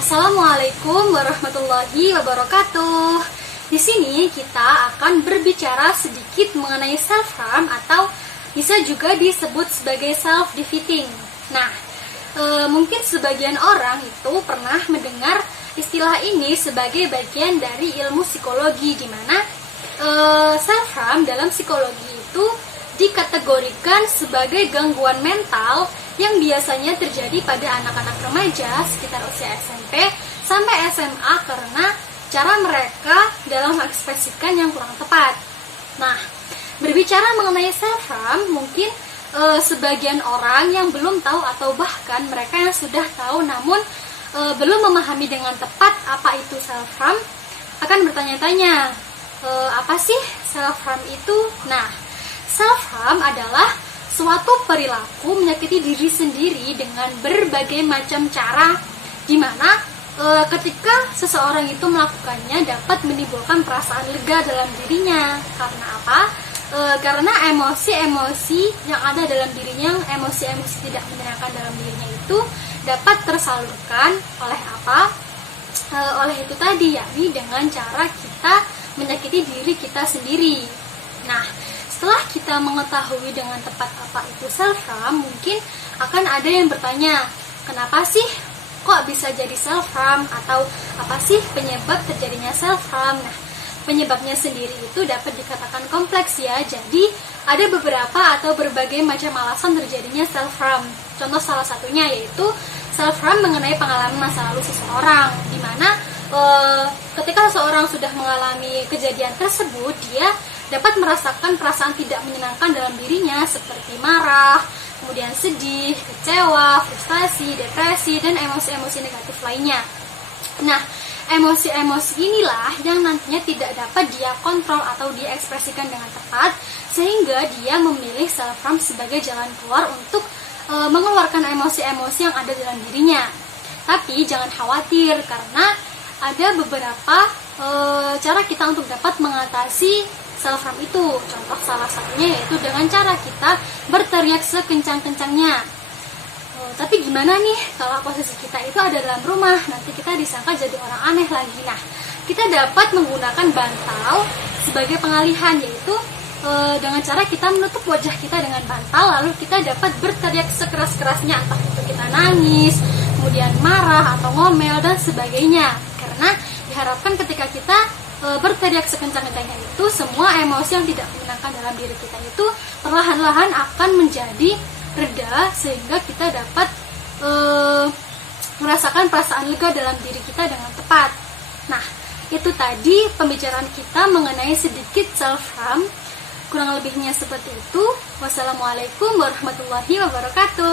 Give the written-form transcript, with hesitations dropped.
Assalamualaikum warahmatullahi wabarakatuh. Di sini kita akan berbicara sedikit mengenai self-harm atau bisa juga disebut sebagai self-defeating. Nah, mungkin sebagian orang itu pernah mendengar istilah ini sebagai bagian dari ilmu psikologi, di mana self-harm dalam psikologi itu dikategorikan sebagai gangguan mental yang biasanya terjadi pada anak-anak remaja sekitar usia SMP sampai SMA karena cara mereka dalam mengekspresikan yang kurang tepat. Nah, berbicara mengenai self-harm, mungkin sebagian orang yang belum tahu atau bahkan mereka yang sudah tahu namun belum memahami dengan tepat apa itu self-harm akan bertanya-tanya, apa sih self-harm itu? Nah, self-harm adalah suatu perilaku menyakiti diri sendiri dengan berbagai macam cara, di mana ketika seseorang itu melakukannya dapat menimbulkan perasaan lega dalam dirinya. Karena apa? Karena emosi-emosi yang ada dalam dirinya, emosi-emosi tidak menyenangkan dalam dirinya itu dapat tersalurkan oleh apa? Oleh itu tadi, yakni dengan cara kita menyakiti diri kita sendiri. Nah, setelah kita mengetahui dengan tepat apa itu self-harm, mungkin akan ada yang bertanya, kenapa sih kok bisa jadi self-harm, atau apa sih penyebab terjadinya self-harm? Nah, penyebabnya sendiri itu dapat dikatakan kompleks ya. Jadi ada beberapa atau berbagai macam alasan terjadinya self-harm. Contoh salah satunya yaitu self-harm mengenai pengalaman masa lalu seseorang, di mana ketika seseorang sudah mengalami kejadian tersebut, dia dapat merasakan perasaan tidak menyenangkan dalam dirinya seperti marah, kemudian sedih, kecewa, frustasi, depresi, dan emosi-emosi negatif lainnya. Nah, emosi-emosi inilah yang nantinya tidak dapat dia kontrol atau diekspresikan dengan tepat, sehingga dia memilih self-harm sebagai jalan keluar untuk mengeluarkan emosi-emosi yang ada dalam dirinya. Tapi jangan khawatir, karena ada beberapa cara kita untuk dapat mengatasi self-harm itu. Contoh salah satunya yaitu dengan cara kita berteriak sekencang-kencangnya. Tapi gimana nih kalau posisi kita itu ada dalam rumah, nanti kita disangka jadi orang aneh lagi. Nah, kita dapat menggunakan bantal sebagai pengalihan, yaitu dengan cara kita menutup wajah kita dengan bantal, lalu kita dapat berteriak sekeras-kerasnya, entah itu kita nangis, kemudian marah atau ngomel dan sebagainya. Karena diharapkan ketika kita berteriak sekencang-kencangnya itu, semua emosi yang tidak menyenangkan dalam diri kita itu perlahan-lahan akan menjadi reda, sehingga kita dapat merasakan perasaan lega dalam diri kita dengan tepat. Nah, itu tadi pembicaraan kita mengenai sedikit self-harm. Kurang lebihnya seperti itu. Wassalamualaikum warahmatullahi wabarakatuh.